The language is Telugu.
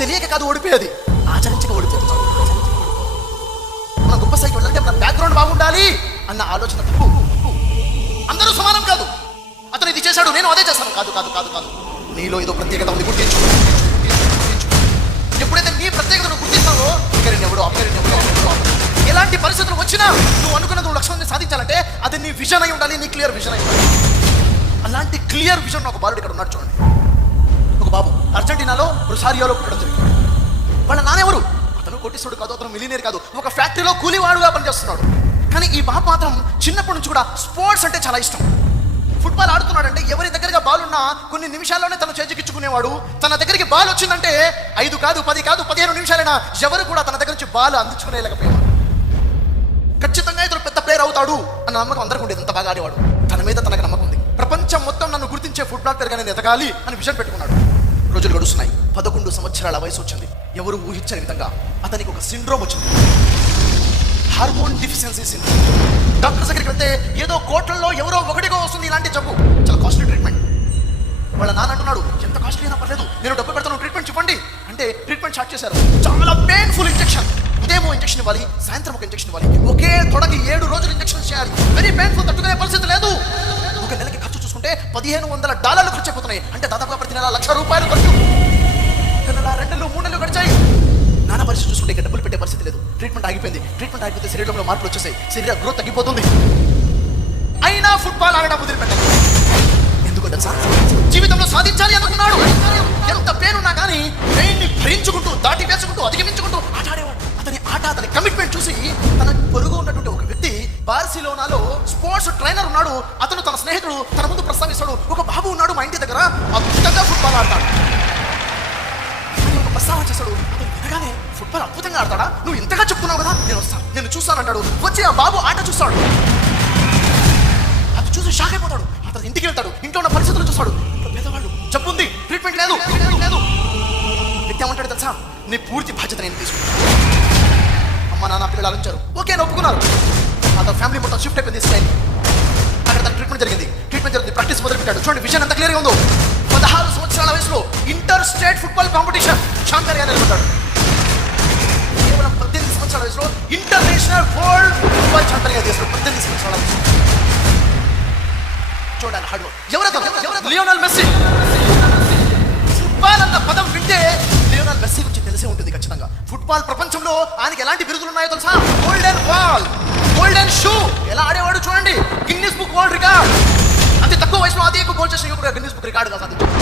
తెలియక కాదు ఓడిపోయేది, ఆచరించక ఓడిపోతున్నాడు. మన గొప్ప స్థాయికి వెళ్ళాలంటే మన బ్యాక్గ్రౌండ్ బాగుండాలి అన్న ఆలోచన తప్పు. అందరూ సమానం కాదు. అతను ఇది చేశాడు, నేను అదే చేస్తాను. కాదు కాదు కాదు కాదు నీలో ఏదో ప్రత్యేకత ఉంది, గుర్తించు. ఎప్పుడైతే నీ ప్రత్యేకతను గుర్తిస్తావో ఎవడో ఎలాంటి పరిస్థితులు వచ్చినా నువ్వు అనుకున్నది నువ్వు లక్ష్యాన్ని సాధించాలంటే అది నీ విజన్ అయి ఉండాలి, నీ క్లియర్ విజన్ అయి ఉండాలి. అలాంటి క్లియర్ విజన్ ఒక బాలుడు ఇక్కడ ఉన్నాడు చూడండి. ఒక బాబు అర్జెంటీనాలో రొసారియోలో పుట్టడం జరిగింది. వాళ్ళ నాన్నెవరు? అతను కోటీశ్వరుడు కాదు, అతను మిలియనీర్ కాదు, ఒక ఫ్యాక్టరీలో కూలీవాడుగా పనిచేస్తున్నాడు. కానీ ఈ బాబు మాత్రం చిన్నప్పటి నుంచి కూడా స్పోర్ట్స్ అంటే చాలా ఇష్టం. ఫుట్బాల్ ఆడుతున్నాడంటే ఎవరి దగ్గరగా బాల్ ఉన్నా కొన్ని నిమిషాల్లోనే తను చేజికిచ్చుకునేవాడు. తన దగ్గరికి బాల్ వచ్చిందంటే 5 కాదు 10 కాదు 15 నిమిషాలైనా ఎవరు కూడా తన దగ్గర నుంచి బాల్ అందించుకునేలేకపోయాడు. ఖచ్చితంగా ఇతను పెద్ద ప్లేయర్ అవుతాడు అన్న నమ్మకం అందరికీ ఉండేది. అంత బాగా ఆడేవాడు. తన మీద తనకు నమ్మకం ఉంది. ప్రపంచం మొత్తం నన్ను గుర్తించే ఫుట్బాల్ ప్లేయర్గా నేను ఎదగాలి అని విజన్ పెట్టుకున్నాడు. రోజులు గడుస్తున్నాయి. 11 సంవత్సరాల వయసు వచ్చింది. ఎవరు ఊహించని విధంగా అతనికి ఒక సిండ్రోమ్ వచ్చింది, హార్మోన్ డిఫిషియన్సీ సిండ్రోమ్. డాక్టర్ దగ్గరికి వెళ్తే ఏదో కోట్లలో ఎవరో ఒకటిగా వస్తుంది ఇలాంటి జబ్బు, చాలా కాస్ట్లీ ట్రీట్మెంట్. వాళ్ళ నాన్న అంటున్నాడు, ఎంత కాస్ట్లీ అయినా పర్లేదు, నేను డబ్బు పెడతాను, ట్రీట్మెంట్ చెప్పండి అంటే ట్రీట్మెంట్ స్టార్ట్ చేశారు. చాలా పెయిన్ఫుల్ ఇంజెక్షన్. ఉదయం ఇంజెక్షన్ ఇవ్వాలి, సాయంత్రం ఒక ఇంజెక్షన్ ఇవ్వాలి, ఒకే తొడకి 7 రోజులు ఇంజెక్షన్ చేయాలి. వెరీ పెయిన్ఫుల్, తట్టుకునే పరిస్థితి లేదు. ఒక నెలకి ఖర్చు చూసుకుంటే $1500 ఖర్చు అయిపోతున్నాయి. అంటే దాదాపుగా ప్రతి నెల ₹1,00,000 ఖర్చు. ఒక నెల 2 నెలలు 3 నెలలు గడిచాయి. నాన్న పరిస్థితి చూసుకుంటే ఇక డబ్బులు పెట్టే పరిస్థితి లేదు. ట్రీట్మెంట్ ఆగిపోయింది. ట్రీట్మెంట్ ఆగిపోతే శరీరంలో మార్పులు వచ్చేసాయి, శరీర గ్రోత్ తగ్గిపోతుంది. అయినా ఫుట్బాల్ ఆడడం వదిలిపెట్టాలి. ఎందుకు తెలుసా? జీవితంలో సాధించాలి అనుకున్నాడు. ఎంత పెయిన్ ఉన్నా కానీ పెయిన్ ని భరించుకుంటూ, దాటి వేసుకుంటూ, అధిగమించుకుంటూ ఆట ఆడేవాడు. అతని ఆట, అతని కమిట్మెంట్ చూసి తన పొరుగు ఉన్నటువంటి ఒక వ్యక్తి బార్సిలోనాలో స్పోర్ట్స్ ట్రైనర్ ఉన్నాడు. అతను తన స్నేహితుడు తన ముందు ప్రస్తావిస్తాడు, ఒక బాబు ఉన్నాడు మా ఇంటి దగ్గర, అద్భుతంగా ఫుట్బాల్ ఆడతాడు. ప్రస్తావన చేశాడు. అతను వినగానే ఫుట్బాల్ అద్భుతంగా ఆడతాడా, నువ్వు ఇంతగా చెప్తున్నావు కదా, నేను వస్తాను, నేను చూస్తాను అంటాడు. వచ్చి ఆ బాబు ఆట చూస్తాడు. అది చూసి షాక్ అయిపోతాడు. అతను ఇంటికి వెళ్తాడు. ఇంట్లో ఉన్న పరిస్థితులు చూస్తాడు. పేదవాళ్ళు, జబ్బు ఉంది, ట్రీట్మెంట్ లేదు. వ్యక్తి ఏమంటాడు తెలుసా? నీ పూర్తి బాధ్యత నేను తీసుకుంటాను. అమ్మ నాన్న పిల్లలు ఆలోచించారు, ఓకే అని ఒప్పుకున్నారు. అతను ఫ్యామిలీ మొత్తం షిఫ్ట్ అయిపోయింది ఇస్రాయల్. అక్కడ తన ట్రీట్మెంట్ జరిగింది. ప్రాక్టీస్ మొదలు పెట్టాడు. చూడండి విషయం ఎంత క్లియర్గా ఉందో. 16 సంవత్సరాల వయసులో ఇంటర్ స్టేట్ ఫుట్బాల్ కాంపిటీషన్ ఛాంపియన్గా నిలబడ్డాడు. కేవలం 18 సంవత్సరాల వయసులో ఇంటర్నేషనల్ వరల్డ్ ఫుట్బాల్ ఛాంపియన్గా చేశాడు. 18 సంవత్సరాల వయసు. చూడండి హార్డ్ వర్క్. ఎవరో లియోనల్ మెస్సీ. ఫుట్బాల్ అన్న పదం వింటే లియోనల్ మెస్సీ గురించి తెలిసే ఉంటుంది ఖచ్చితంగా. ఫుట్బాల్ ప్రపంచంలో ఆయనకి ఎలాంటి బిరుదులు ఉన్నాయో తెలుసా? Golden ball, golden shoe. ఎలా ఆడేవాడు చూడండి. Guinness book world record. అతి తక్కువ వయసులో అతి ఎక్కువ గోల్ చేసిన గిన్నిస్ బుక్ రికార్డుగా సాధించాడు.